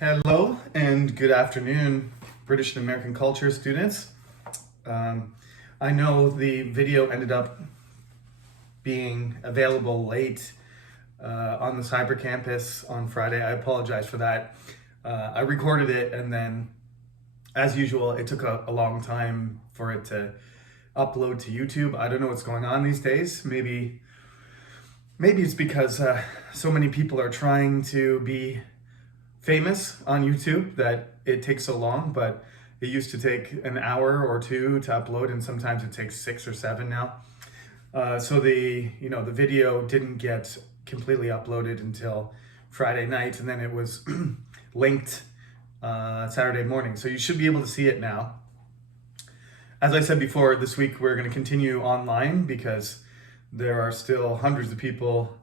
Hello and good afternoon, British and American culture students. I know the video ended up being available late on the cyber campus on Friday. I apologize for that. I recorded it and then, as usual, it took a long time for it to upload to YouTube. I don't know what's going on these days. Maybe it's because so many people are trying to be famous on YouTube that it takes so long, but it used to take an hour or two to upload, and sometimes it takes 6 or 7 now. So the video didn't get completely uploaded until Friday night, and then it was linked Saturday morning. So you should be able to see it now. As I said before, this week we're going to continue online because there are still hundreds of people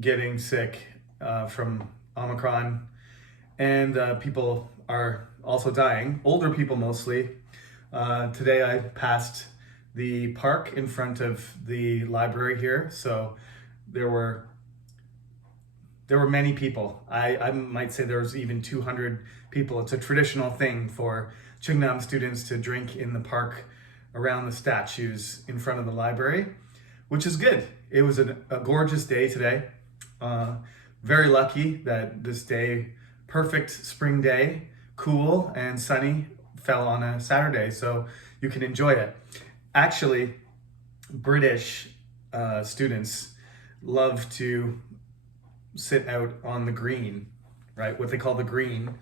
getting sick from Omicron. And people are also dying, older people mostly. Today I passed the park in front of the library here, so there were many people. I might say there was even 200 people. It's a traditional thing for Chungnam students to drink in the park around the statues in front of the library, which is good. It was a gorgeous day today. Very lucky that this day, perfect spring day, cool and sunny, fell on a Saturday, so you can enjoy it. Actually, British students love to sit out on the green, right? What they call the green.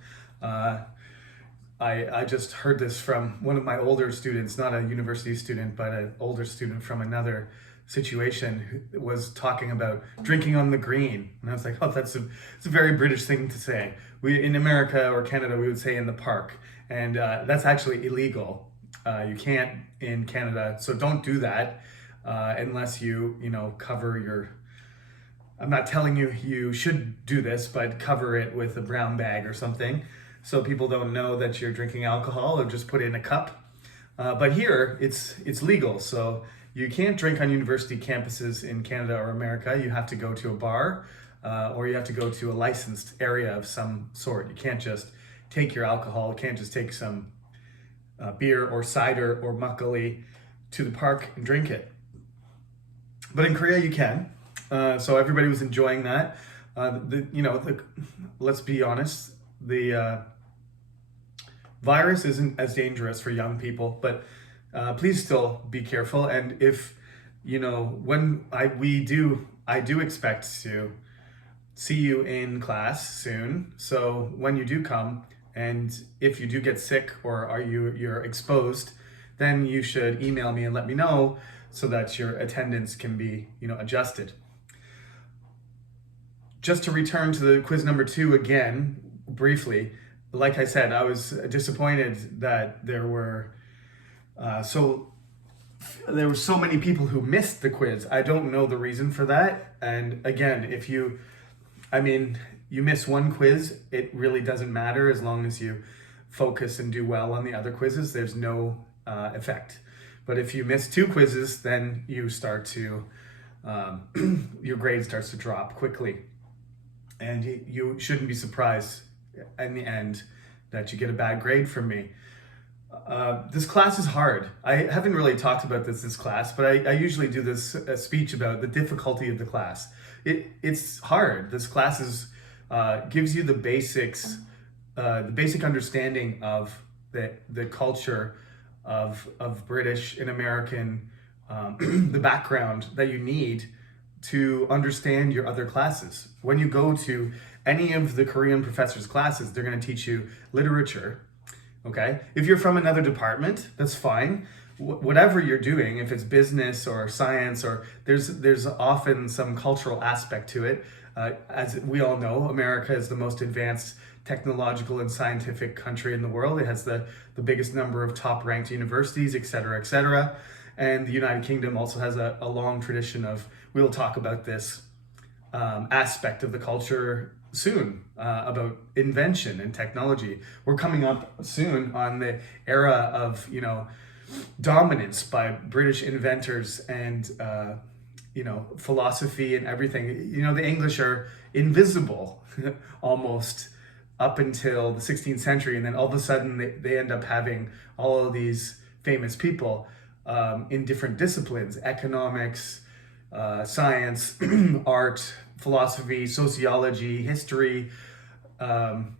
I just heard this from one of my older students, not a university student, but an older student from another situation who was talking about drinking on the green. And I was like, oh, it's a very British thing to say. We in America or Canada, we would say in the park. And that's actually illegal. You can't in Canada, so don't do that unless you cover your, I'm not telling you you should do this, but cover it with a brown bag or something so people don't know that you're drinking alcohol, or just put it in a cup. But here it's legal, so you can't drink on university campuses in Canada or America. You have to go to a bar or you have to go to a licensed area of some sort. You can't just take your alcohol. You can't just take some beer or cider or makgeolli to the park and drink it. But in Korea you can. So everybody was enjoying that. Let's be honest, the virus isn't as dangerous for young people, but please still be careful. And if when I do expect to see you in class soon. So when you do come, and if you do get sick or you're exposed, then you should email me and let me know so that your attendance can be adjusted. Just to return to the quiz number 2 again, briefly, like I said, I was disappointed that there were so many people who missed the quiz. I don't know the reason for that. And again, if you miss one quiz, it really doesn't matter as long as you focus and do well on the other quizzes. There's no effect. But if you miss 2 quizzes, then you start to, your grade starts to drop quickly. And you shouldn't be surprised in the end that you get a bad grade from me. This class is hard. I haven't really talked about this class, but I usually do this speech about the difficulty of the class. It's hard. This class gives you the basics, the basic understanding of the culture of British and American, the background that you need to understand your other classes. When you go to any of the Korean professors' classes, they're going to teach you literature. Okay, if you're from another department, that's fine. Whatever you're doing, if it's business or science, or there's often some cultural aspect to it. As we all know, America is the most advanced technological and scientific country in the world. It has the biggest number of top-ranked universities, et cetera, et cetera. And the United Kingdom also has a long tradition of, we'll talk about this aspect of the culture soon, about invention and technology. We're coming up soon on the era of dominance by British inventors and philosophy and everything. The English are invisible almost up until the 16th century, and then all of a sudden they end up having all of these famous people in different disciplines: economics, science, art, philosophy, sociology, history,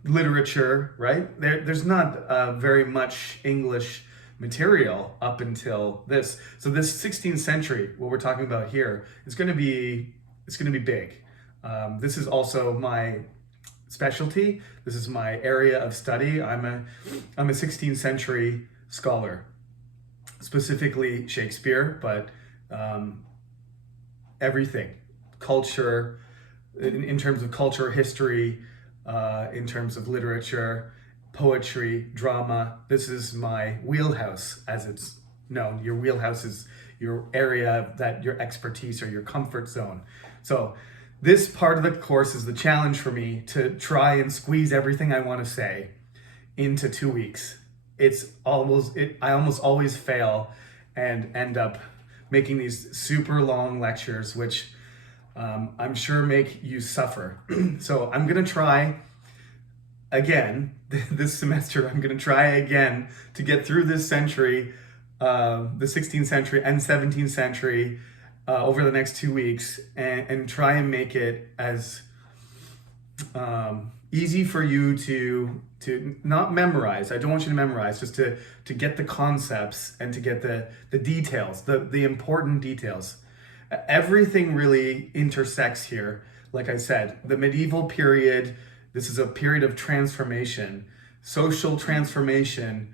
literature, right? There's not very much English material up until this. So this 16th century, what we're talking about here, it's going to be big. This is also my specialty. This is my area of study. I'm a 16th century scholar, specifically Shakespeare, but everything, culture, in terms of culture, history, in terms of literature, poetry, drama. This is my wheelhouse, as it's known. Your wheelhouse is your area, that your expertise or your comfort zone. So this part of the course is the challenge for me to try and squeeze everything I want to say into 2 weeks. I almost always fail and end up making these super long lectures, which I'm sure make you suffer. So I'm going to try again this semester. I'm going to try again to get through this century, the 16th century and 17th century, over the next 2 weeks, and try and make it as easy for you to not memorize. I don't want you to memorize, just to get the concepts and to get the details, the important details. Everything really intersects here. Like I said, the medieval period, this is a period of transformation, social transformation,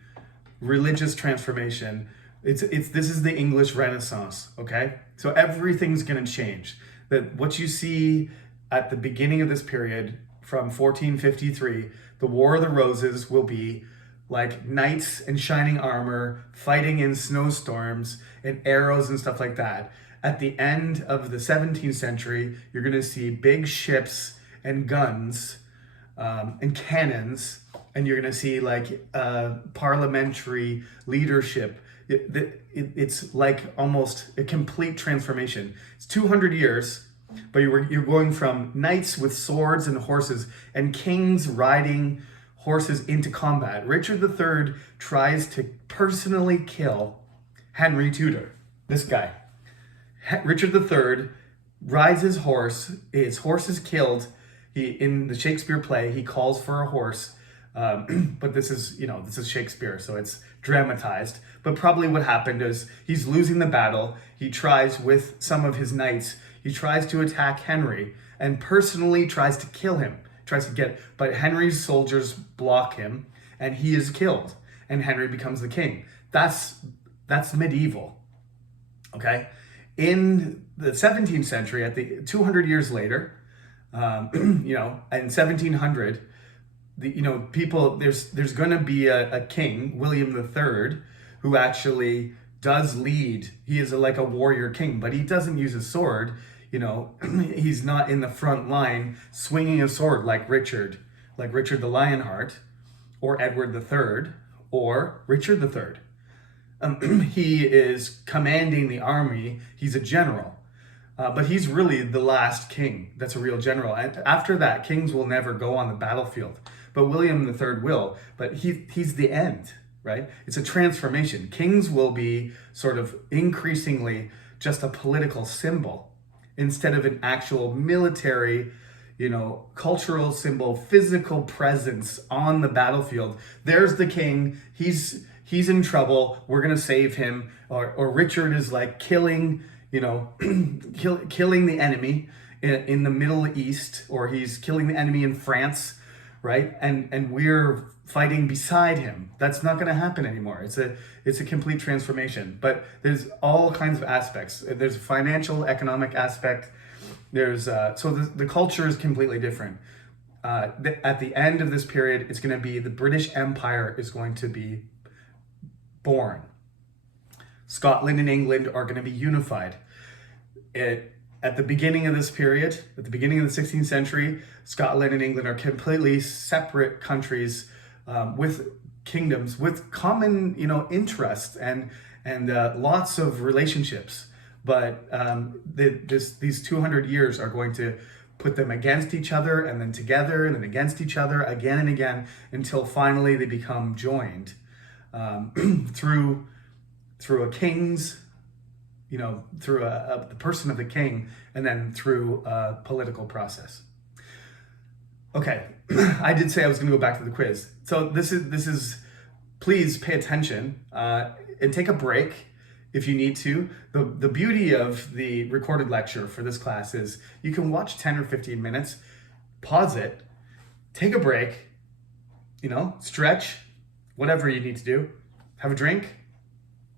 religious transformation. This is the English Renaissance, okay? So everything's gonna change. That what you see at the beginning of this period, from 1453, the War of the Roses will be like knights in shining armor fighting in snowstorms and arrows and stuff like that. At the end of the 17th century, you're gonna see big ships and guns and cannons, and you're gonna see like parliamentary leadership. It's like almost a complete transformation. It's 200 years, but you're going from knights with swords and horses and kings riding horses into combat. Richard III tries to personally kill Henry Tudor, this guy. Richard III rides his horse is killed. In the Shakespeare play, he calls for a horse, but this is Shakespeare, so it's dramatized. But probably what happened is he's losing the battle. He tries with some of his knights, he tries to attack Henry and personally tries to kill him, but Henry's soldiers block him and he is killed and Henry becomes the king. That's medieval, okay? In the 17th century, at the 200 years later, in 1700, there's going to be a king, William III, who actually does lead. He is like a warrior king, but he doesn't use a sword. He's not in the front line swinging a sword like Richard the Lionheart, or Edward III, or Richard III. He is commanding the army. He's a general. But he's really the last king that's a real general. And after that, kings will never go on the battlefield. But William III will. But he's the end, right? It's a transformation. Kings will be sort of increasingly just a political symbol instead of an actual military, cultural symbol, physical presence on the battlefield. There's the king. He's in trouble. We're going to save him. Or Richard is like killing the enemy in the Middle East, or he's killing the enemy in France, right? And we're fighting beside him. That's not going to happen anymore. It's a complete transformation. But there's all kinds of aspects. There's a financial, economic aspect. There's so the culture is completely different. At the end of this period, it's going to be the British Empire is going to be born. Scotland and England are going to be unified. At the beginning of this period, at the beginning of the 16th century, Scotland and England are completely separate countries with kingdoms, with common, interests and lots of relationships. But these 200 years are going to put them against each other and then together and then against each other again and again until finally they become joined through a king's, through the person of the king, and then through a political process. Okay, I did say I was going to go back to the quiz. So this is please pay attention and take a break if you need to. The beauty of the recorded lecture for this class is you can watch 10 or 15 minutes, pause it, take a break, stretch, whatever you need to do, have a drink,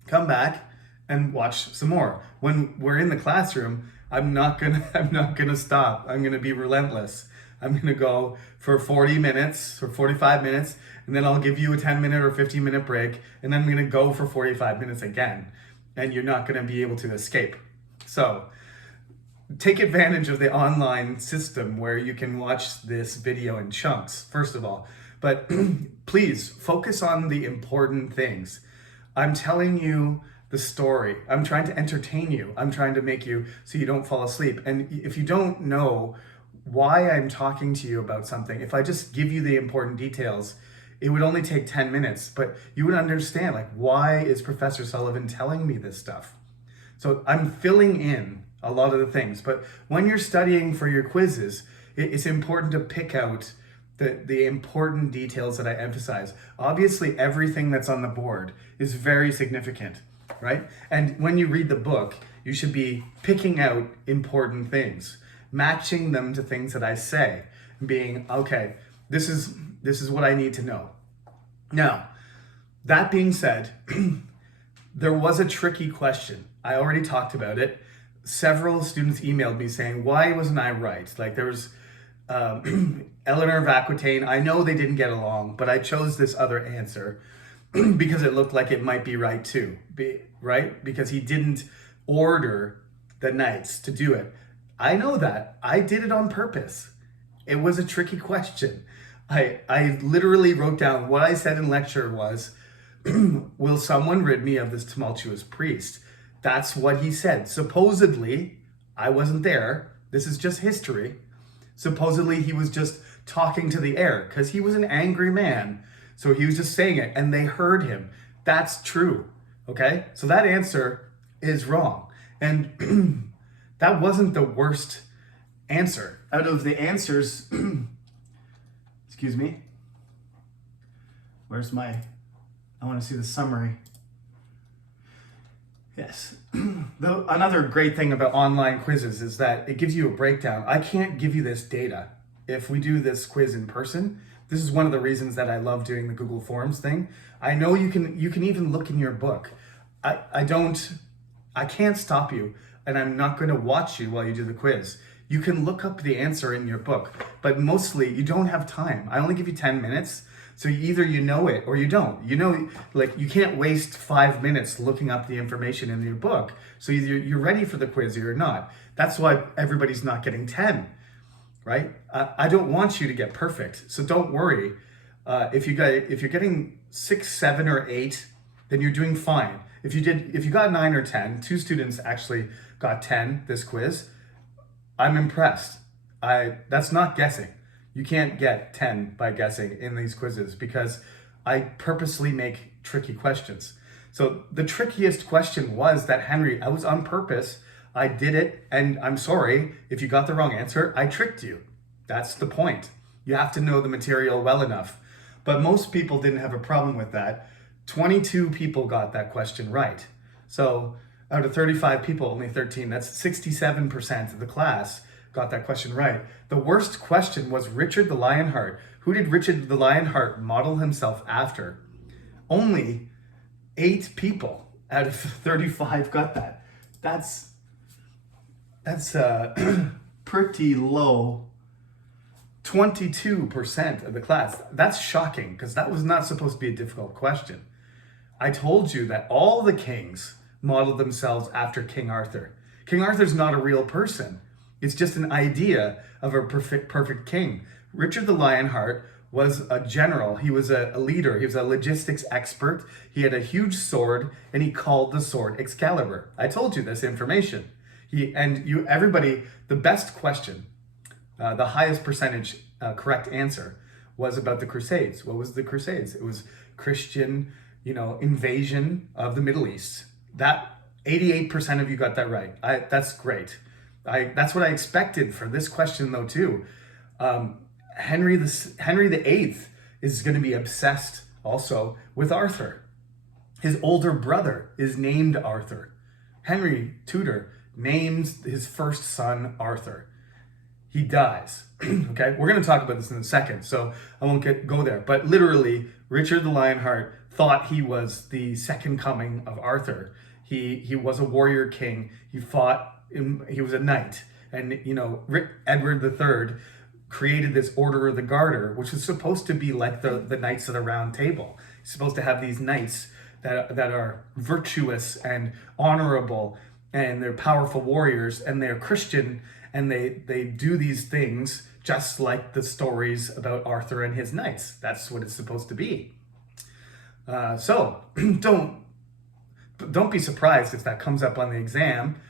come back and watch some more. When we're in the classroom, I'm not gonna stop. I'm gonna be relentless. I'm gonna go for 40 minutes or 45 minutes, and then I'll give you a 10-minute or 15-minute break, and then I'm gonna go for 45 minutes again. And you're not gonna be able to escape. So take advantage of the online system where you can watch this video in chunks, first of all. But please focus on the important things. I'm telling you the story. I'm trying to entertain you. I'm trying to make you so you don't fall asleep. And if you don't know why I'm talking to you about something, if I just give you the important details, it would only take 10 minutes, but you would understand, why is Professor Sullivan telling me this stuff? So I'm filling in a lot of the things, but when you're studying for your quizzes, it's important to pick out the important details that I emphasize. Obviously, everything that's on the board is very significant, right? And when you read the book, you should be picking out important things, matching them to things that I say, being, okay, this is what I need to know. Now, that being said, there was a tricky question. I already talked about it. Several students emailed me saying, why wasn't I right? There was Eleanor of Aquitaine. I know they didn't get along, but I chose this other answer because it looked like it might be right too, right? Because he didn't order the knights to do it. I know that. I did it on purpose. It was a tricky question. I literally wrote down what I said in lecture was, will someone rid me of this tumultuous priest? That's what he said. Supposedly, I wasn't there. This is just history. Supposedly, he was just talking to the air because he was an angry man. So he was just saying it and they heard him. That's true. Okay? So that answer is wrong. And that wasn't the worst answer. Out of the answers, excuse me. Where's I want to see the summary. Yes. Another great thing about online quizzes is that it gives you a breakdown. I can't give you this data if we do this quiz in person. This is one of the reasons that I love doing the Google Forms thing. I know you can even look in your book. I can't stop you, and I'm not going to watch you while you do the quiz. You can look up the answer in your book, but mostly you don't have time. I only give you 10 minutes. So either you know it or you don't. You can't waste 5 minutes looking up the information in your book. So either you're ready for the quiz or you're not. That's why everybody's not getting 10, right? I don't want you to get perfect. So don't worry. If you're getting 6, 7, or 8, then you're doing fine. If you got 9 or 10, 2 students actually got 10 this quiz, I'm impressed. That's not guessing. You can't get 10 by guessing in these quizzes because I purposely make tricky questions. So the trickiest question was that, Henry, I was on purpose. I did it, and I'm sorry if you got the wrong answer. I tricked you. That's the point. You have to know the material well enough. But most people didn't have a problem with that. 22 people got that question right. So out of 35 people, only 13, that's 67% of the class got that question right. The worst question was Richard the Lionheart. Who did Richard the Lionheart model himself after? Only 8 people out of 35 got that. That's pretty low. 22% of the class. That's shocking because that was not supposed to be a difficult question. I told you that all the kings modeled themselves after King Arthur. King Arthur's not a real person. It's just an idea of a perfect king. Richard the Lionheart was a general. He was a leader. He was a logistics expert. He had a huge sword, and he called the sword Excalibur. I told you this information. Everybody, the best question The highest percentage correct answer was about the Crusades. What was the Crusades? It was Christian, invasion of the Middle East. That 88% of you got that right. That's great. That's what I expected for this question though too. Henry VIII is going to be obsessed also with Arthur. His older brother is named Arthur. Henry Tudor names his first son Arthur. He dies. Okay, we're going to talk about this in a second, so I won't go there. But literally, Richard the Lionheart thought he was the second coming of Arthur. He was a warrior king. He fought. He was a knight, and Edward III created this Order of the Garter, which was supposed to be like the Knights of the Round Table. He's supposed to have these knights that are virtuous and honorable, and they're powerful warriors, and they're Christian, and they do these things just like the stories about Arthur and his knights. That's what it's supposed to be. So don't be surprised if that comes up on the exam,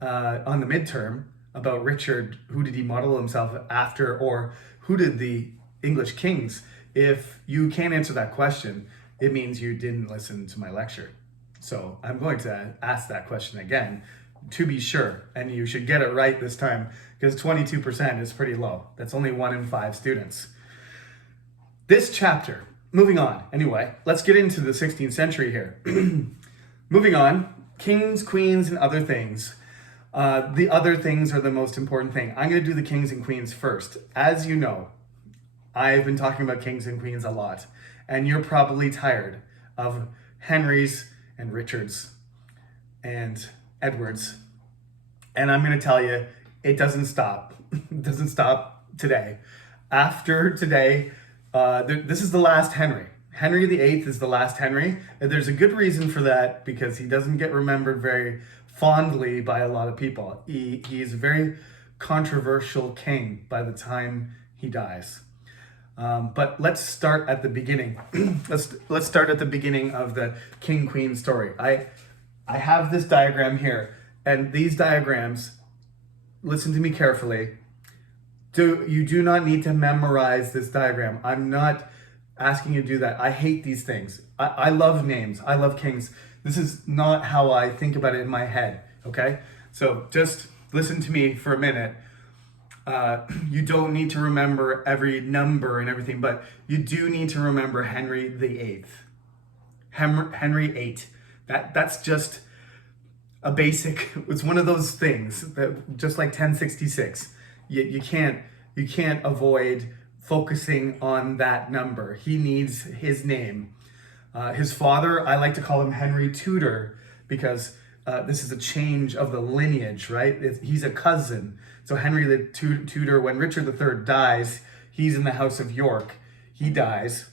on the midterm, about Richard, who did he model himself after, or who did the English kings. If you can't answer that question, it means you didn't listen to my lecture. So I'm going to ask that question again to be sure, and you should get it right this time, because 22% is pretty low. That's only 1 in 5 students. This chapter, moving on. Anyway, let's get into the 16th century here. Moving on, kings, queens, and other things. The other things are the most important thing. I'm going to do the kings and queens first. As you know, I've been talking about kings and queens a lot, and you're probably tired of Henrys and Richards and Edwards. And I'm going to tell you, it doesn't stop. It doesn't stop today. After today, this is the last Henry. Henry VIII is the last Henry. And there's a good reason for that, because he doesn't get remembered very fondly by a lot of people. He's a very controversial king by the time he dies. But let's start at the beginning. let's start at the beginning of the king-queen story. I have this diagram here, and these diagrams, listen to me carefully. You do not need to memorize this diagram. I'm not asking you to do that. I hate these things. I love names. I love kings. This is not how I think about it in my head, okay? So just listen to me for a minute. You don't need to remember every number and everything, but you do need to remember Henry VIII. Henry VIII. That's just a basic, it's one of those things that just like 1066, you can't avoid focusing on that number. He needs his name. His father, I like to call him Henry Tudor, because this is a change of the lineage, right? He's a cousin. So Henry the Tudor, when Richard III dies, he's in the House of York. He dies.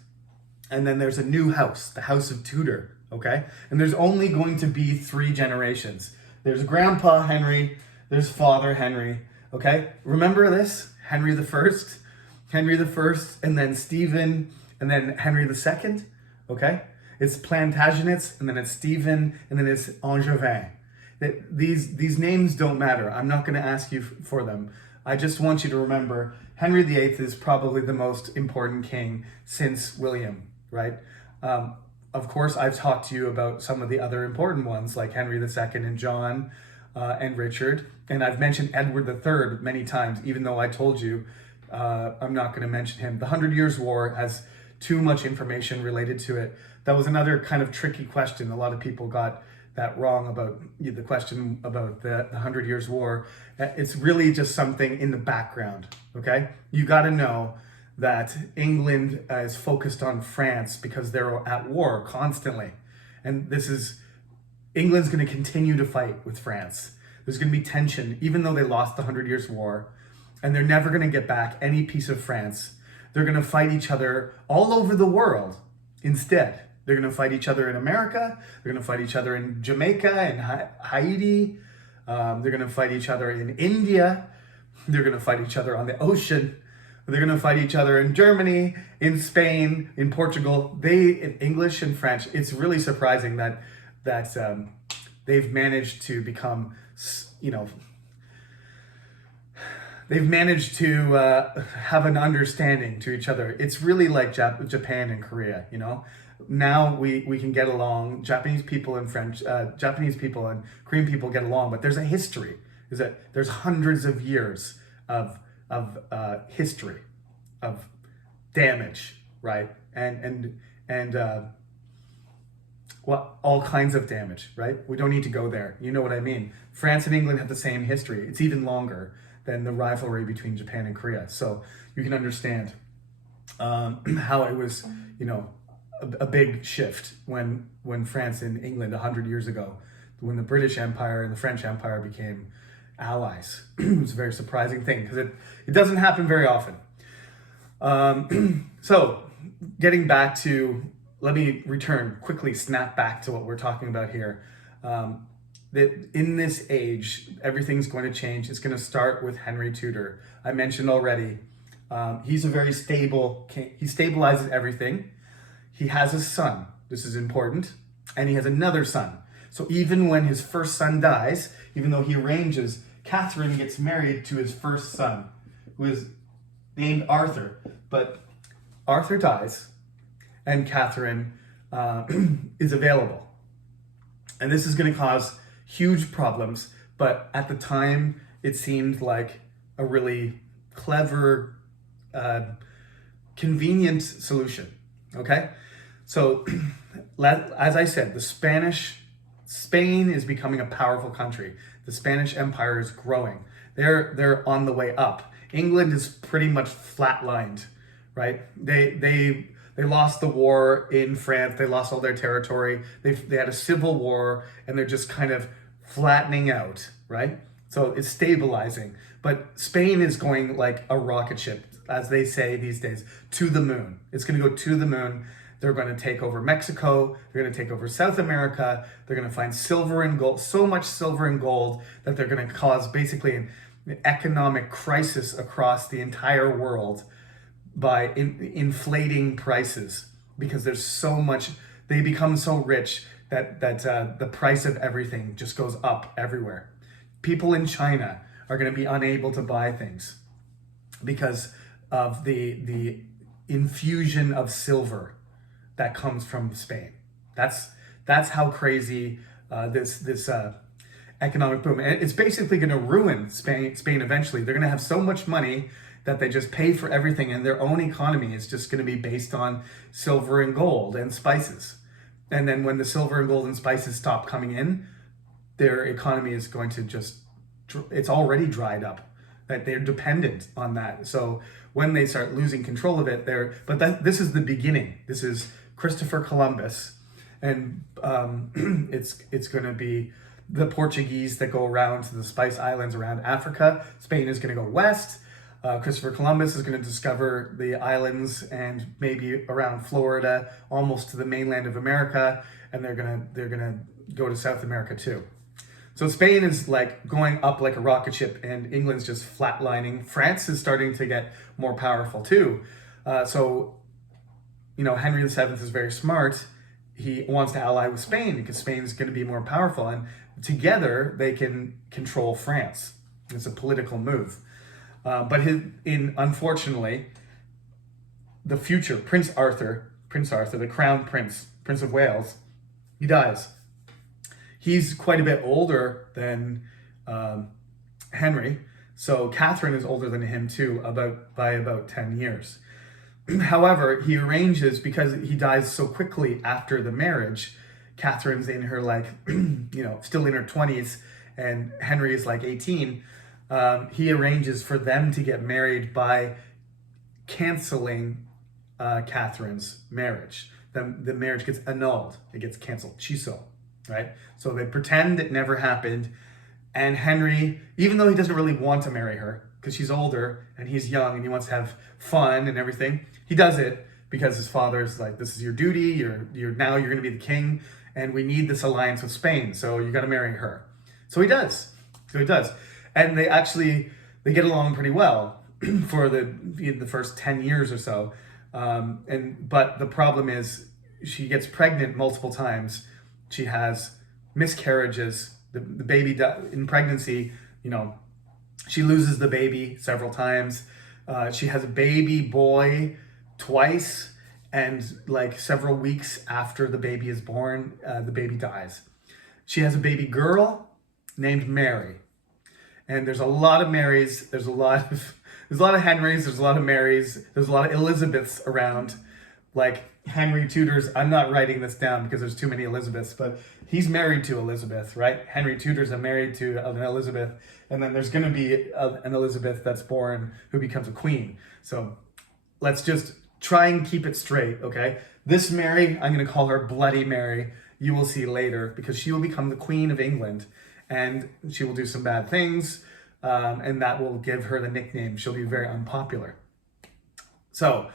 And then there's a new house, the House of Tudor, okay? And there's only going to be 3 generations. There's Grandpa Henry, there's Father Henry, okay? Remember this? Henry I, and then Stephen, and then Henry II, okay? It's Plantagenets, and then it's Stephen, and then it's Angevin. These names don't matter. I'm not going to ask you for them. I just want you to remember Henry VIII is probably the most important king since William, right? Of course, I've talked to you about some of the other important ones, like Henry II and John and Richard. And I've mentioned Edward III many times, even though I told you I'm not going to mention him. The 100 Years' War has too much information related to it. That was another kind of tricky question. A lot of people got that wrong about the question about the 100 Years' War. It's really just something in the background, okay? You got to know that England is focused on France because they're at war constantly. And England's going to continue to fight with France. There's going to be tension, even though they lost the 100 Years' War, and they're never going to get back any piece of France. They're going to fight each other all over the world instead. They're going to fight each other in America. They're going to fight each other in Jamaica and Haiti. They're going to fight each other in India. They're going to fight each other on the ocean. They're going to fight each other in Germany, in Spain, in Portugal. In English and French. It's really surprising that they've managed to become, they've managed to have an understanding to each other. It's really like Japan and Korea, you know. Now we can get along. Japanese people and Korean people get along, but there's a history. Is that there's hundreds of years of history of damage, right? And well, all kinds of damage, right? We don't need to go there. You know what I mean? France and England have the same history. It's even longer than the rivalry between Japan and Korea. So you can understand how it was, you know, a big shift when France and England 100 years ago, when the British Empire and the French Empire became allies. It was a very surprising thing because it doesn't happen very often. So getting back to, let me quickly snap back to what we're talking about here. That in this age, everything's going to change. It's going to start with Henry Tudor. I mentioned already, he's a very stable king. He stabilizes everything. He has a son. This is important. And he has another son. So even when his first son dies, even though he arranges, Catherine gets married to his first son, who is named Arthur. But Arthur dies, and Catherine is available. And this is going to cause huge problems, but at the time, it seemed like a really clever, convenient solution, okay? So, as I said, Spain is becoming a powerful country. The Spanish Empire is growing. They're on the way up. England is pretty much flatlined, right? They lost the war in France. They lost all their territory. They had a civil war, and they're just kind of flattening out, right? So it's stabilizing. But Spain is going like a rocket ship, as they say these days, to the moon. It's going to go to the moon. They're going to take over Mexico. They're going to take over South America. They're going to find silver and gold, so much silver and gold that they're going to cause basically an economic crisis across the entire world by inflating prices, because there's so much, they become so rich that the price of everything just goes up everywhere. People in China are going to be unable to buy things because of the infusion of silver that comes from Spain. That's how crazy this economic boom, and it's basically going to ruin Spain eventually. They're going to have so much money that they just pay for everything, and their own economy is just going to be based on silver and gold and spices. And then when the silver and gold and spices stop coming in, their economy is going to it's already dried up. That they're dependent on that. So when they start losing control of it, this is the beginning. This is Christopher Columbus, and it's going to be the Portuguese that go around to the Spice Islands around Africa. Spain is going to go west. Christopher Columbus is going to discover the islands and maybe around Florida, almost to the mainland of America, and they're gonna go to South America too. So Spain is like going up like a rocket ship, and England's just flatlining. France is starting to get more powerful too. So, you know, Henry VII is very smart. He wants to ally with Spain because Spain is going to be more powerful, and together they can control France. It's a political move. But unfortunately, the future Prince Arthur, the Crown Prince of Wales, he dies. He's quite a bit older than Henry, so Catherine is older than him too, by about 10 years. However, he arranges, because he dies so quickly after the marriage, Catherine's in her still in her 20s, and Henry is like 18. He arranges for them to get married by canceling Catherine's marriage. The marriage gets annulled. It gets canceled. Chiso, right? So they pretend it never happened. And Henry, even though he doesn't really want to marry her because she's older and he's young and he wants to have fun and everything, he does it because his father's like, this is your duty. You're going to be the king, and we need this alliance with Spain. So you got to marry her. So he does. And they get along pretty well for the first 10 years or so. But the problem is she gets pregnant multiple times. She has miscarriages. The baby in pregnancy, She loses the baby several times. She has a baby boy twice, and like several weeks after the baby is born, the baby dies. She has a baby girl named Mary, and there's a lot of Marys. There's a lot of Henrys. There's a lot of Marys. There's a lot of Elizabeths around. Like Henry Tudor's, I'm not writing this down because there's too many Elizabeths, but he's married to Elizabeth, right? Henry Tudor's married to an Elizabeth, and then there's going to be an Elizabeth that's born who becomes a queen. So let's just try and keep it straight, okay? This Mary, I'm going to call her Bloody Mary. You will see later, because she will become the Queen of England, and she will do some bad things, and that will give her the nickname. She'll be very unpopular. So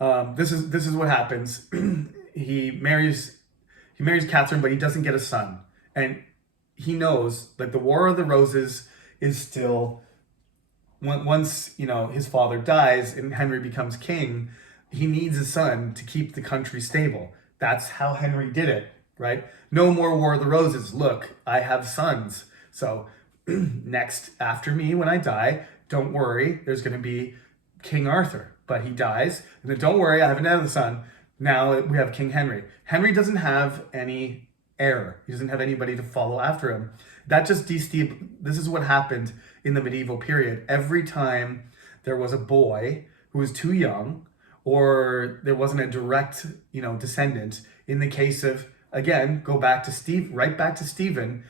this is what happens. He marries Catherine, but he doesn't get a son, and he knows that the War of the Roses is still. Once his father dies and Henry becomes king, he needs a son to keep the country stable. That's how Henry did it, right? No more War of the Roses. Look, I have sons. So next after me, when I die, don't worry, there's going to be King Arthur. But he dies, and then don't worry, I have another son. Now we have King Henry. Henry doesn't have any heir. He doesn't have anybody to follow after him. That just this is what happened in the medieval period. Every time there was a boy who was too young, or there wasn't a direct, descendant. In the case of, again, right back to Stephen,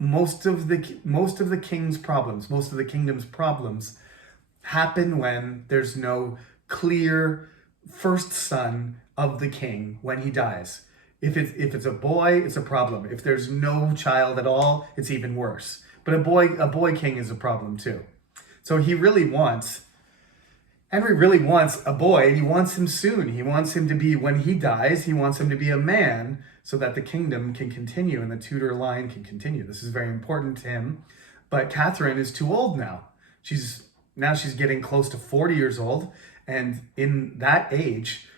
most of the king's problems, most of the kingdom's problems happen when there's no clear first son of the king when he dies. If it's a boy, it's a problem. If there's no child at all, it's even worse. But a boy king is a problem too. So Henry really wants a boy, and he wants him soon. He wants him to be, when he dies, he wants him to be a man so that the kingdom can continue and the Tudor line can continue. This is very important to him. But Catherine is too old now. She's getting close to 40 years old. And in that age,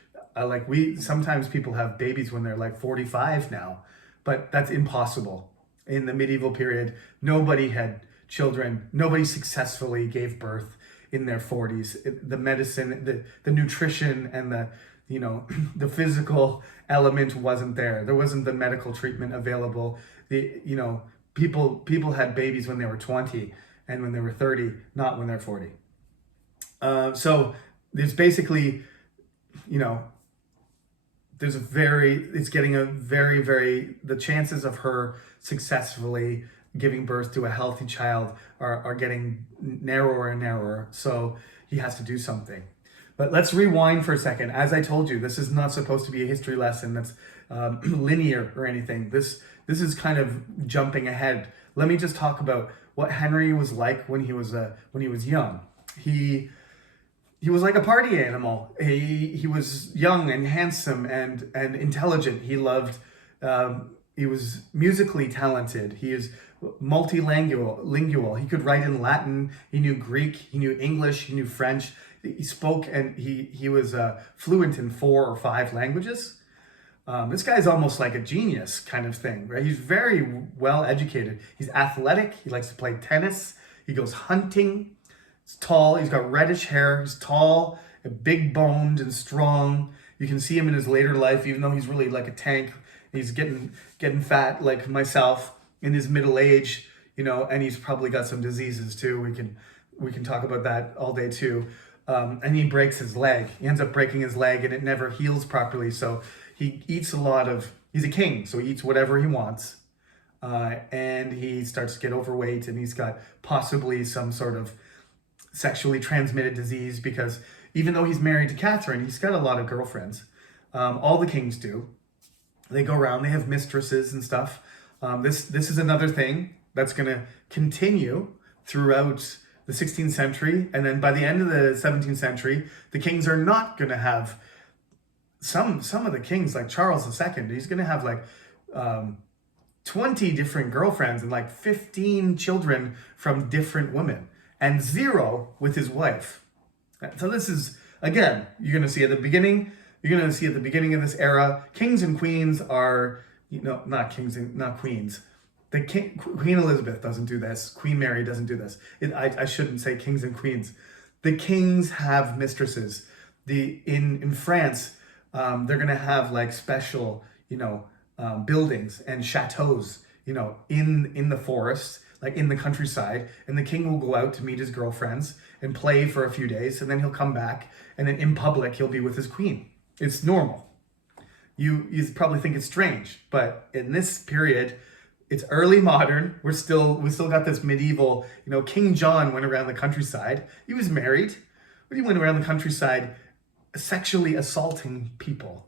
sometimes people have babies when they're like 45 now, but that's impossible. In the medieval period, nobody had children. Nobody successfully gave birth in their 40s. The medicine, the nutrition, and the physical element wasn't there. There wasn't the medical treatment available. People had babies when they were 20 and when they were 30, not when they're 40. So there's basically, it's getting the chances of her successfully giving birth to a healthy child are getting narrower and narrower. So he has to do something. But let's rewind for a second. As I told you, this is not supposed to be a history lesson that's linear or anything. This is kind of jumping ahead. Let me just talk about what Henry was like when he was young. He was like a party animal. He was young and handsome and intelligent. He was musically talented. He is multilingual. He could write in Latin. He knew Greek. He knew English. He knew French. He spoke, and he was fluent in 4 or 5 languages. This guy's almost like a genius kind of thing, right? He's very well educated. He's athletic. He likes to play tennis. He goes hunting. He's tall. He's got reddish hair. He's tall, big boned, and strong. You can see him in his later life, even though he's really like a tank. He's getting fat like myself in his middle age, and he's probably got some diseases too. We can talk about that all day too. And he breaks his leg. He ends up breaking his leg, and it never heals properly. So he eats he's a king, so he eats whatever he wants. And he starts to get overweight, and he's got possibly some sort of sexually transmitted disease, because even though he's married to Catherine, he's got a lot of girlfriends. All the kings do. They go around, they have mistresses and stuff. This is another thing that's going to continue throughout the 16th century. And then by the end of the 17th century, the kings are not going to have some of the kings, like Charles II, he's going to have like 20 different girlfriends and like 15 children from different women, and 0 with his wife. So this is, again, you're going to see at the beginning of this era, kings and queens are, not kings and not queens. Queen Elizabeth doesn't do this. Queen Mary doesn't do this. I shouldn't say kings and queens. The kings have mistresses. In France, they're gonna have like special, buildings and chateaus, in the forest, like in the countryside, and the king will go out to meet his girlfriends and play for a few days, and then he'll come back, and then in public he'll be with his queen. It's normal. You probably think it's strange, but in this period, it's early modern. We still got this medieval, King John went around the countryside. He was married, but he went around the countryside sexually assaulting people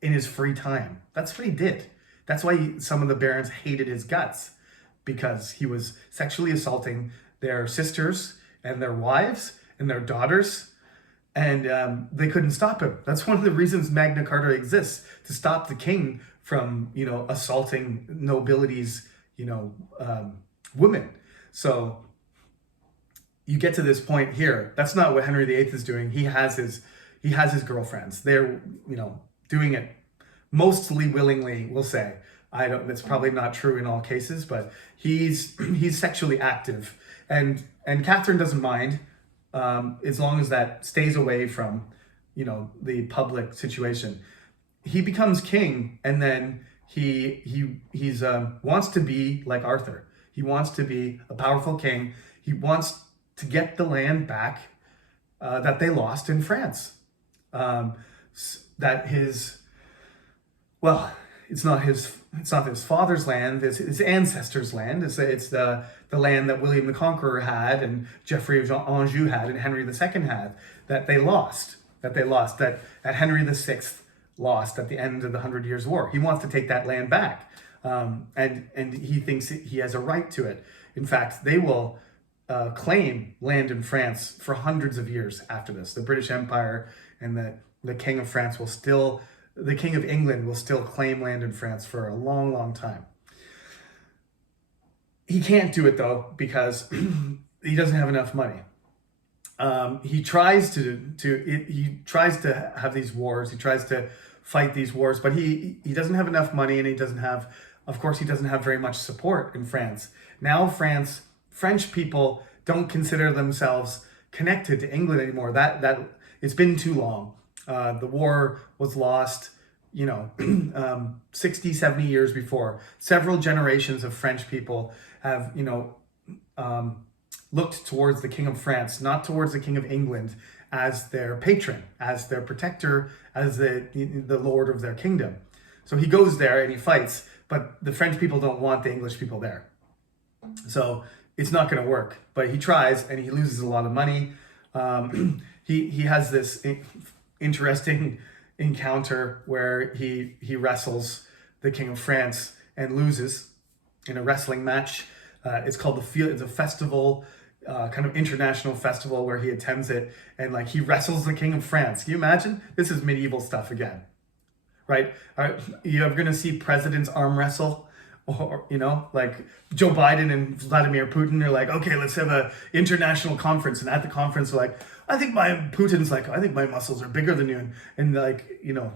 in his free time. That's what he did. That's why some of the barons hated his guts, because he was sexually assaulting their sisters and their wives and their daughters, and they couldn't stop him. That's one of the reasons Magna Carta exists, to stop the king from, assaulting nobility's, women. So you get to this point here. That's not what Henry VIII is doing. He has his girlfriends. They're, doing it mostly willingly, we'll say. That's probably not true in all cases, but he's sexually active, and Catherine doesn't mind, as long as that stays away from, the public situation. He becomes king, and then he wants to be like Arthur. He wants to be a powerful king. He wants to get the land back that they lost in France. It's not his father's land. It's his ancestors' land. It's the land that William the Conqueror had, and Geoffrey of Anjou had, and Henry II had, that they lost. That Henry VI lost at the end of the 100 Years' War. He wants to take that land back, and he thinks he has a right to it. In fact, they will claim land in France for hundreds of years after this. The British Empire and the King of France the King of England will still claim land in France for a long, long time. He can't do it though, because he doesn't have enough money. He tries to have these wars. He tries to fight these wars, but he doesn't have enough money, and he doesn't have very much support in France. Now French people don't consider themselves connected to England anymore. That it's been too long. The war was lost, 60, 70 years before. Several generations of French people have, looked towards the King of France, not towards the King of England, as their patron, as their protector, as the lord of their kingdom. So he goes there and he fights, but the French people don't want the English people there. So it's not going to work. But he tries, and he loses a lot of money. He has this interesting encounter where he wrestles the King of France and loses in a wrestling match. It's called it's a festival, kind of international festival where he attends it, and like he wrestles the King of France. Can you imagine? This is medieval stuff again, right? You're going to see presidents arm wrestle, or like Joe Biden and Vladimir Putin are like, okay, let's have a international conference, and at the conference they're like, I think my muscles are bigger than you, and like Joe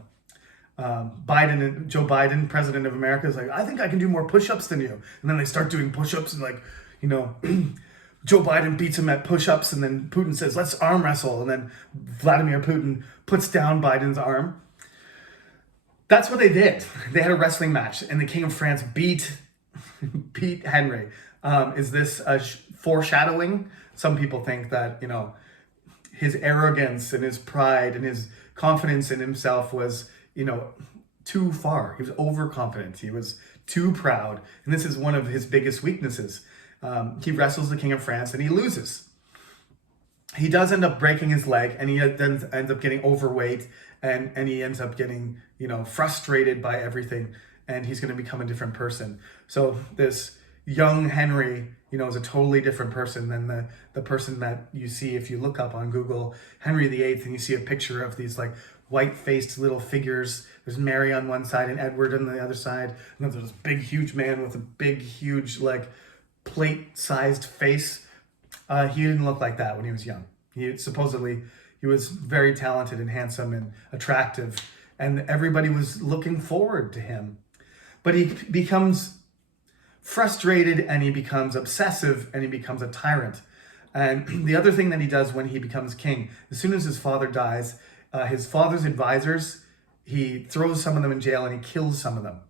Biden, president of America, is like, I think I can do more push-ups than you, and then they start doing push-ups, and like Joe Biden beats him at push-ups, and then Putin says, let's arm wrestle, and then Vladimir Putin puts down Biden's arm. That's what they did. They had a wrestling match, and the King of France beat Henry. Is this a foreshadowing? Some people think that, his arrogance and his pride and his confidence in himself was, too far. He was overconfident. He was too proud. And this is one of his biggest weaknesses. He wrestles the King of France and he loses. He does end up breaking his leg, and he then ends up getting overweight, and he ends up getting, frustrated by everything, and he's going to become a different person. So this young Henry, is a totally different person than the person that you see if you look up on Google Henry VIII, and you see a picture of these like white-faced little figures. There's Mary on one side and Edward on the other side, and then there's this big, huge man with a big, huge, like plate-sized face. He didn't look like that when he was young. He was very talented and handsome and attractive, and everybody was looking forward to him. But he becomes frustrated and he becomes obsessive and he becomes a tyrant. And the other thing that he does when he becomes king, as soon as his father dies, his father's advisors, he throws some of them in jail and he kills some of them,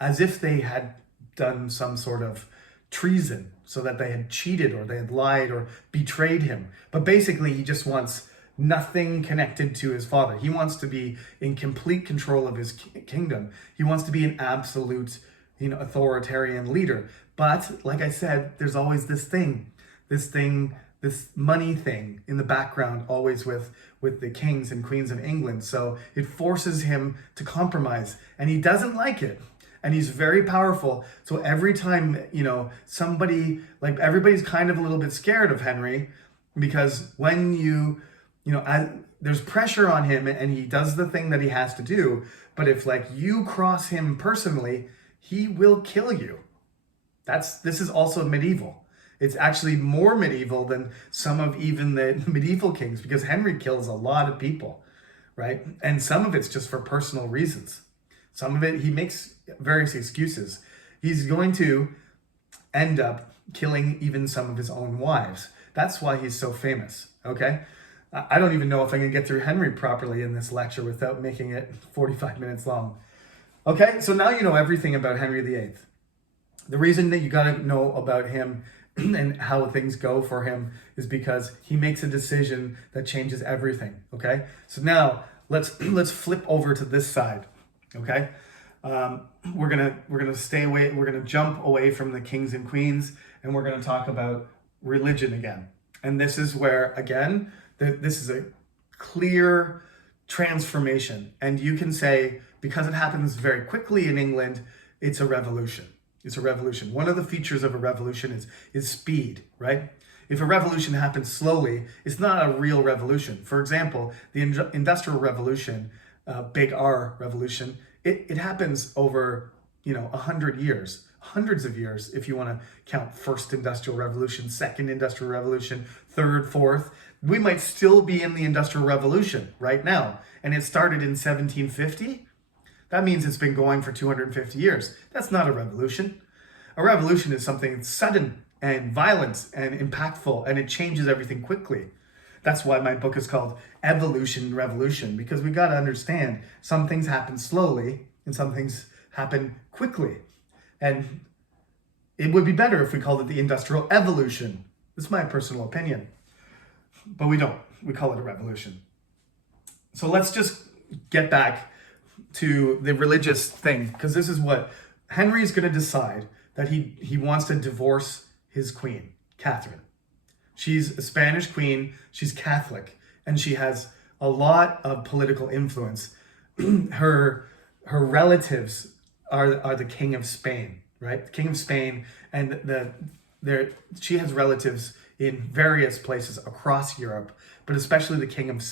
as if they had done some sort of treason, so that they had cheated or they had lied or betrayed him. But basically, he just wants nothing connected to his father. He wants to be in complete control of his kingdom. He wants to be an absolute, authoritarian leader. But like I said, there's always this money thing in the background, always with the kings and queens of England. So it forces him to compromise, and he doesn't like it. And he's very powerful. So every time, everybody's kind of a little bit scared of Henry, because when there's pressure on him and he does the thing that he has to do. But if you cross him personally, he will kill you. This is also medieval. It's actually more medieval than some of even the medieval kings, because Henry kills a lot of people, right? And some of it's just for personal reasons. Some of it, he makes various excuses. He's going to end up killing even some of his own wives. That's why he's so famous, okay? I don't even know if I can get through Henry properly in this lecture without making it 45 minutes long. Okay, so now you know everything about Henry VIII. The reason that you got to know about him and how things go for him is because he makes a decision that changes everything, okay? So now let's flip over to this side. Okay, we're gonna stay away. We're gonna jump away from the kings and queens, and we're gonna talk about religion again. And this is where, again, this is a clear transformation. And you can say, because it happens very quickly in England, it's a revolution. It's a revolution. One of the features of a revolution is speed, right? If a revolution happens slowly, it's not a real revolution. For example, the Industrial Revolution, big R revolution, it happens over 100 years, hundreds of years, if you want to count first industrial revolution, second industrial revolution, third, fourth. We might still be in the Industrial Revolution right now, and it started in 1750. That means it's been going for 250 years. That's not a revolution. A revolution is something sudden and violent and impactful, and it changes everything quickly. That's why my book is called Evolution Revolution, because we got to understand some things happen slowly and some things happen quickly. And it would be better if we called it the Industrial Evolution. This is my personal opinion. But we don't. We call it a revolution. So let's just get back to the religious thing, because this is what Henry's going to decide, that he wants to divorce his queen, Catherine. She's a Spanish queen, she's Catholic, and she has a lot of political influence. Her relatives are the King of Spain, right? The King of Spain, and she has relatives in various places across Europe, but especially the King of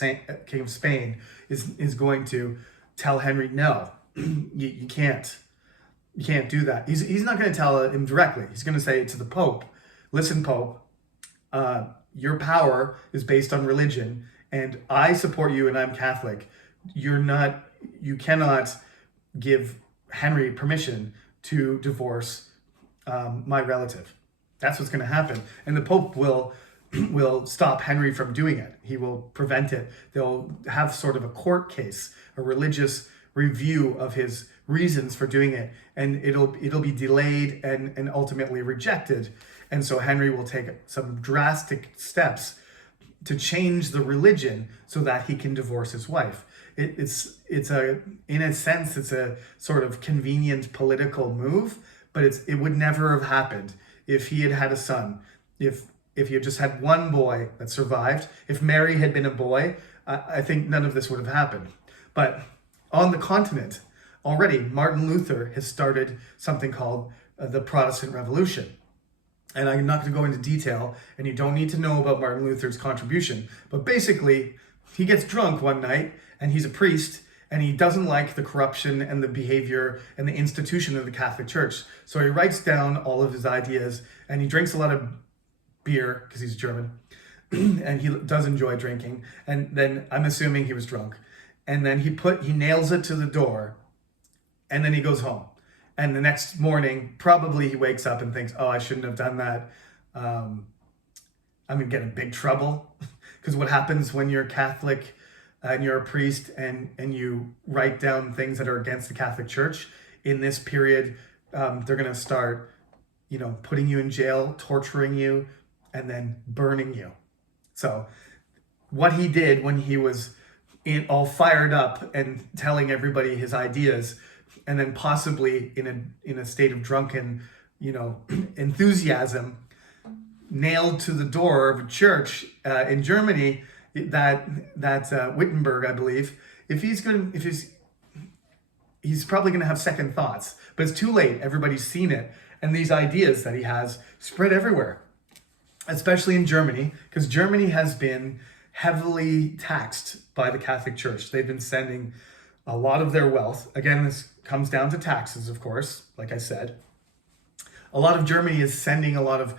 Spain is going to tell Henry, no, you can't do that. He's not going to tell him directly. He's going to say to the Pope, listen, Pope, your power is based on religion, and I support you and I'm Catholic. You cannot give Henry permission to divorce my relative. That's what's going to happen. And the Pope will stop Henry from doing it. He will prevent it. They'll have sort of a court case, a religious review of his reasons for doing it, and it'll be delayed and ultimately rejected. And so Henry will take some drastic steps to change the religion so that he can divorce his wife. In a sense, it's a sort of convenient political move, but it would never have happened if he had had a son. If he had just had one boy that survived, if Mary had been a boy, I think none of this would have happened. But on the continent, already Martin Luther has started something called the Protestant Revolution. And I'm not going to go into detail, and you don't need to know about Martin Luther's contribution. But basically, he gets drunk one night, and he's a priest, and he doesn't like the corruption and the behavior and the institution of the Catholic Church. So he writes down all of his ideas, and he drinks a lot of beer, because he's German, and he does enjoy drinking. And then I'm assuming he was drunk. And then he nails it to the door, and then he goes home. And the next morning, probably he wakes up and thinks, oh, I shouldn't have done that. I'm going to get in big trouble. Because what happens when you're Catholic and you're a priest and you write down things that are against the Catholic Church in this period, they're going to start, putting you in jail, torturing you, and then burning you. So what he did when he was all fired up and telling everybody his ideas, and then possibly in a state of drunken, enthusiasm, nailed to the door of a church in Germany, that Wittenberg, I believe, he's probably going to have second thoughts, but it's too late. Everybody's seen it, and these ideas that he has spread everywhere, especially in Germany, because Germany has been heavily taxed by the Catholic Church. They've been sending a lot of their wealth. Again, this comes down to taxes, of course, like I said. A lot of Germany is sending a lot of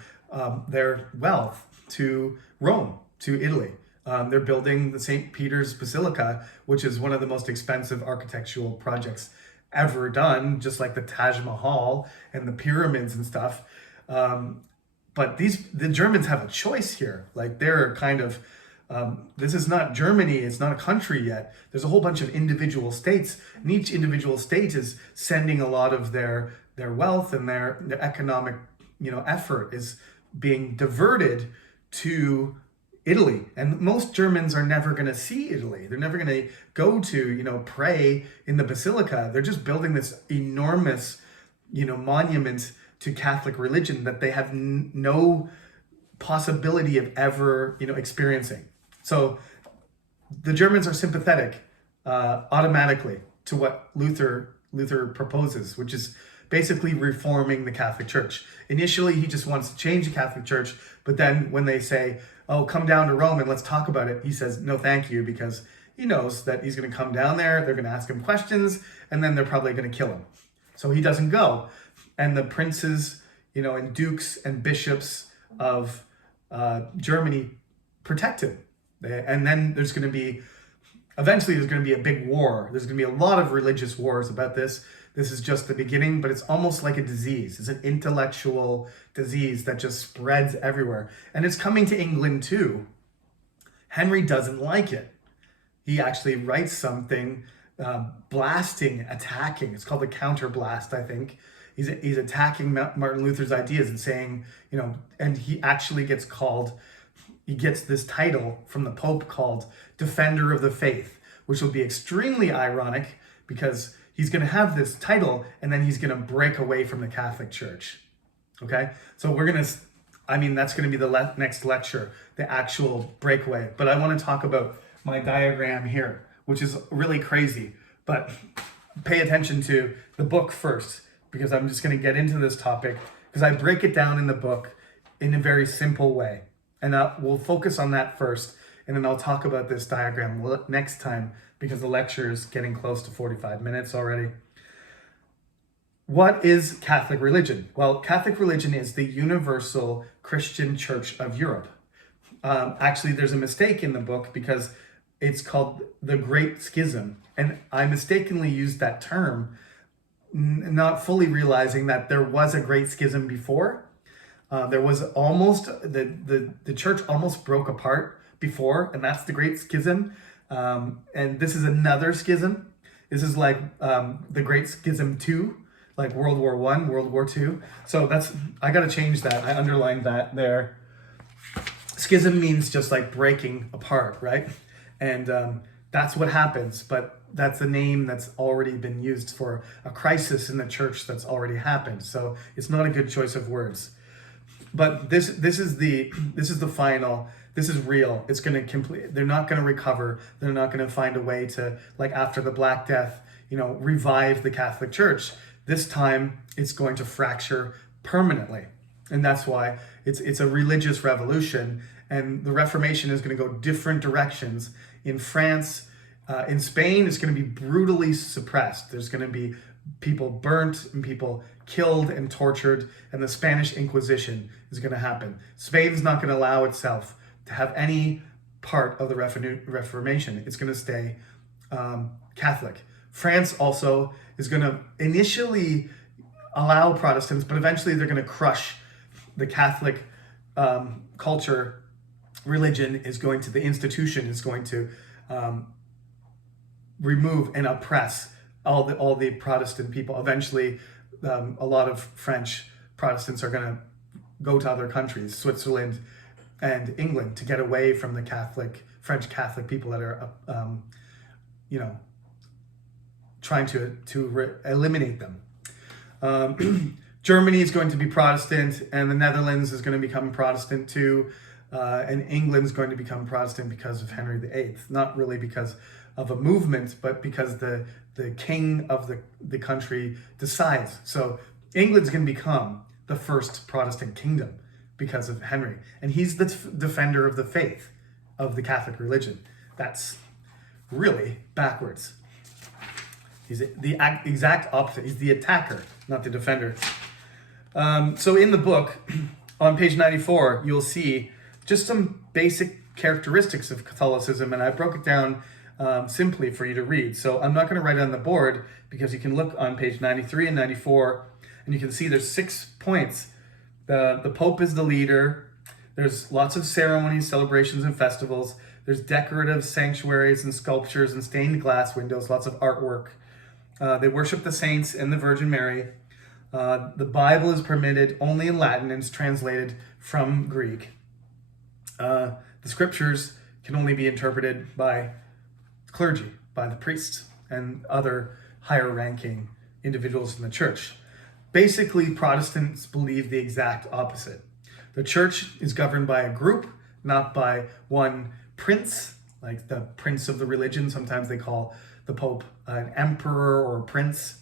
their wealth to Rome, to Italy. They're building the St. Peter's Basilica, which is one of the most expensive architectural projects ever done, just like the Taj Mahal and the pyramids and stuff. But the Germans have a choice here. Like, they're kind of, this is not Germany, it's not a country yet. There's a whole bunch of individual states, and each individual state is sending a lot of their wealth and their economic, effort is being diverted to Italy. And most Germans are never going to see Italy. They're never going to go to, pray in the Basilica. They're just building this enormous, monument to Catholic religion that they have no possibility of ever, experiencing. So the Germans are sympathetic automatically to what Luther proposes, which is basically reforming the Catholic Church. Initially, he just wants to change the Catholic Church, but then when they say, oh, come down to Rome and let's talk about it, he says, no, thank you, because he knows that he's going to come down there, they're going to ask him questions, and then they're probably going to kill him. So he doesn't go. And the princes, and dukes and bishops of Germany protect him. And then eventually there's going to be a big war. There's going to be a lot of religious wars about this. This is just the beginning, but it's almost like a disease. It's an intellectual disease that just spreads everywhere. And it's coming to England too. Henry doesn't like it. He actually writes something blasting, attacking. It's called the counterblast, I think. He's attacking Martin Luther's ideas and saying, and he actually gets this title from the Pope called Defender of the Faith, which will be extremely ironic because he's going to have this title and then he's going to break away from the Catholic Church. Okay? So that's going to be the next lecture, the actual breakaway. But I want to talk about my diagram here, which is really crazy. But pay attention to the book first, because I'm just going to get into this topic because I break it down in the book in a very simple way. And we'll focus on that first, and then I'll talk about this diagram next time because the lecture is getting close to 45 minutes already. What is Catholic religion? Well, Catholic religion is the universal Christian Church of Europe. Actually, there's a mistake in the book because it's called the Great Schism, and I mistakenly used that term, not fully realizing that there was a Great Schism before. There was almost, the church almost broke apart before, and that's the Great Schism. And this is another schism. This is like the Great Schism 2, like World War I, World War II. So I got to change that. I underlined that there. Schism means just like breaking apart, right? And that's what happens, but that's a name that's already been used for a crisis in the church that's already happened. So it's not a good choice of words. But this is the final. This is real. It's going to complete. They're not going to recover. They're not going to find a way to, like after the Black Death, revive the Catholic Church. This time, it's going to fracture permanently, and that's why it's a religious revolution. And the Reformation is going to go different directions. In France, in Spain, it's going to be brutally suppressed. There's going to be people burnt and people killed and tortured, and the Spanish Inquisition is going to happen. Spain's not going to allow itself to have any part of the Reformation. It's going to stay Catholic. France also is going to initially allow Protestants, but eventually they're going to crush the Catholic culture. Religion is going to, the institution is going to remove and oppress all the Protestant people. Eventually, a lot of French Protestants are going to go to other countries, Switzerland and England, to get away from the French Catholic people that are, trying to eliminate them. Germany is going to be Protestant, and the Netherlands is going to become Protestant too, and England's going to become Protestant because of Henry VIII. Not really because of a movement, but because the king of the country decides. So England's going to become the first Protestant kingdom because of Henry. And he's the defender of the faith of the Catholic religion. That's really backwards. He's the exact opposite. He's the attacker, not the defender. So in the book, on page 94, you'll see just some basic characteristics of Catholicism, and I broke it down simply for you to read. So I'm not going to write it on the board, because you can look on page 93 and 94, and you can see there's 6 points. The Pope is the leader. There's lots of ceremonies, celebrations, and festivals. There's decorative sanctuaries and sculptures and stained glass windows, lots of artwork. They worship the saints and the Virgin Mary. The Bible is permitted only in Latin and is translated from Greek. The scriptures can only be interpreted by clergy, by the priests, and other higher ranking individuals in the church. Basically, Protestants believe the exact opposite. The church is governed by a group, not by one prince, like the prince of the religion. Sometimes they call the Pope an emperor or a prince.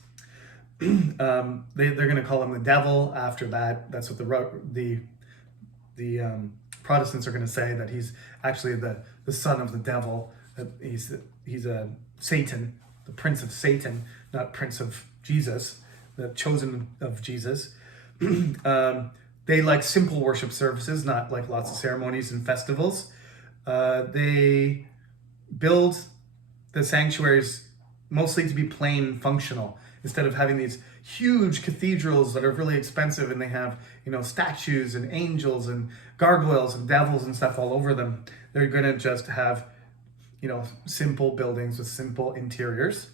They're going to call him the devil after that. That's what the Protestants are going to say, that he's actually the son of the devil. He's a Satan, the prince of Satan, not prince of Jesus, the chosen of Jesus. They like simple worship services, not like lots of ceremonies and festivals. They build the sanctuaries mostly to be plain functional, instead of having these huge cathedrals that are really expensive, and they have, statues and angels and gargoyles and devils and stuff all over them. They're going to just have, simple buildings with simple interiors.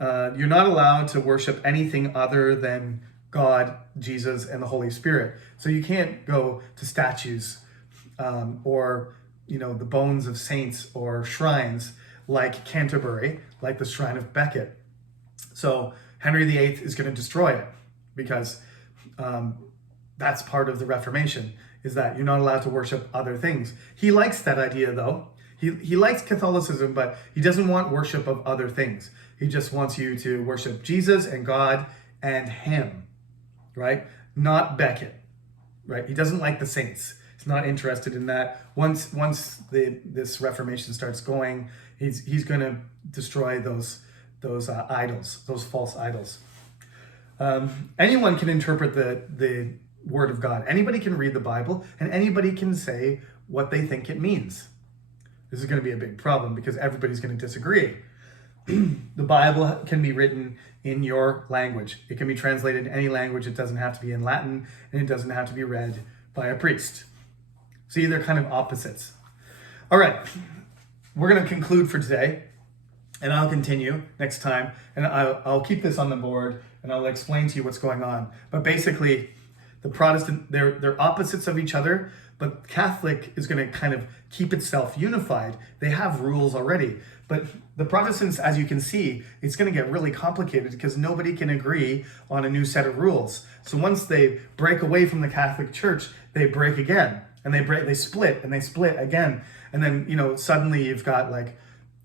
You're not allowed to worship anything other than God, Jesus, and the Holy Spirit. So you can't go to statues or, the bones of saints or shrines like Canterbury, like the Shrine of Becket. So Henry VIII is going to destroy it, because that's part of the Reformation, is that you're not allowed to worship other things. He likes that idea, though. He likes Catholicism, but he doesn't want worship of other things. He just wants you to worship Jesus and God and him, right? Not Becket, right? He doesn't like the saints. He's not interested in that. Once this Reformation starts going, he's going to destroy those idols, those false idols. Anyone can interpret the Word of God. Anybody can read the Bible, and anybody can say what they think it means. This is going to be a big problem, because everybody's going to disagree. The Bible can be written in your language. It can be translated in any language. It doesn't have to be in Latin, and it doesn't have to be read by a priest. See, they're kind of opposites. All right, we're going to conclude for today, and I'll continue next time, and I'll keep this on the board, and I'll explain to you what's going on. But basically, the Protestant, they're opposites of each other, but Catholic is going to kind of keep itself unified. They have rules already. But the Protestants, as you can see, it's going to get really complicated, because nobody can agree on a new set of rules. So once they break away from the Catholic Church, they break again, and they split, and they split again. And then, suddenly you've got like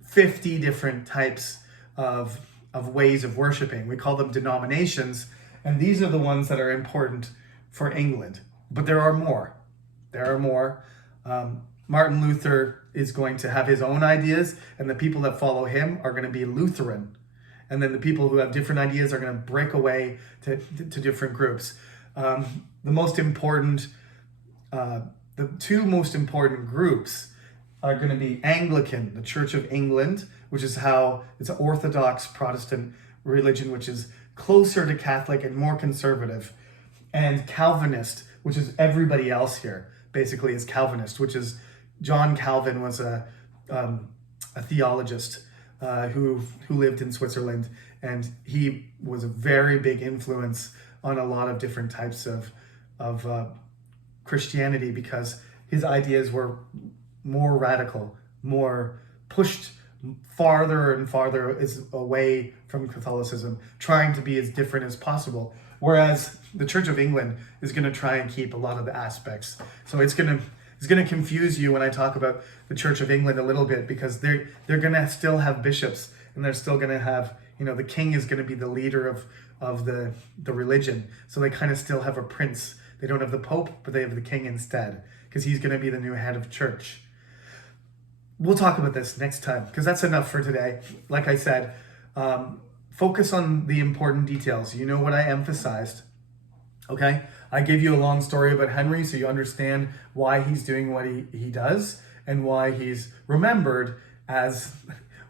50 different types of ways of worshiping. We call them denominations, and these are the ones that are important for England. But there are more. Martin Luther is going to have his own ideas, and the people that follow him are going to be Lutheran. And then the people who have different ideas are going to break away to different groups. The two most important groups are going to be Anglican, the Church of England, which is how it's an Orthodox Protestant religion, which is closer to Catholic and more conservative, and Calvinist, which is everybody else here, basically is Calvinist, which is John Calvin was a theologist who lived in Switzerland, and he was a very big influence on a lot of different types of Christianity, because his ideas were more radical, more pushed farther and farther away from Catholicism, trying to be as different as possible. Whereas the Church of England is going to try and keep a lot of the aspects. So it's going to confuse you when I talk about the Church of England a little bit, because they're going to still have bishops, and they're still going to have, the king is going to be the leader of the religion. So they kind of still have a prince. They don't have the Pope, but they have the king instead, because he's going to be the new head of church. We'll talk about this next time, because that's enough for today. Like I said, focus on the important details. You know what I emphasized, okay? I gave you a long story about Henry, so you understand why he's doing what he does, and why he's remembered as,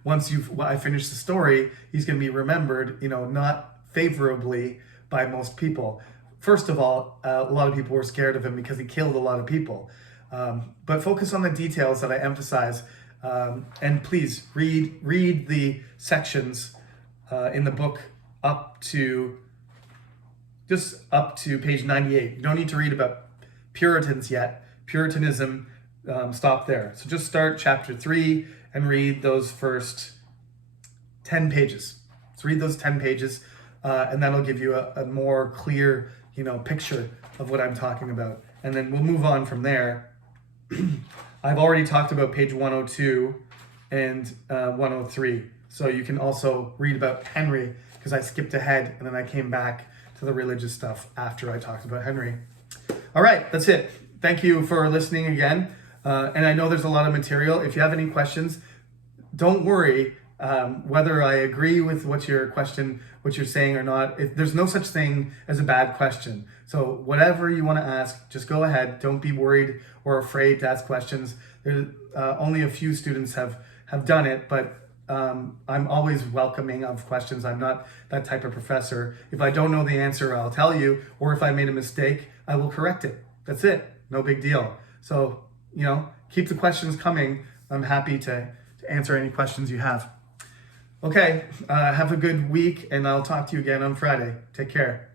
once I finish the story, he's going to be remembered, not favorably by most people. First of all, a lot of people were scared of him because he killed a lot of people. But focus on the details that I emphasize, and please read the sections in the book up to page 98. You don't need to read about Puritans yet. Puritanism, stop there. So just start chapter 3 and read those first 10 pages. So read those 10 pages, and that'll give you a more clear, picture of what I'm talking about. And then we'll move on from there. I've already talked about page 102 and 103. So you can also read about Henry, because I skipped ahead and then I came back to the religious stuff after I talked about Henry. All right, that's it. Thank you for listening again. And I know there's a lot of material. If you have any questions, don't worry whether I agree with what you're saying or not. There's no such thing as a bad question. So whatever you want to ask, just go ahead. Don't be worried or afraid to ask questions. Only a few students have done it, but I'm always welcoming of questions. I'm not that type of professor. If I don't know the answer, I'll tell you, or if I made a mistake, I will correct it. That's it. No big deal. So, keep the questions coming. I'm happy to answer any questions you have. Okay, have a good week, and I'll talk to you again on Friday. Take care.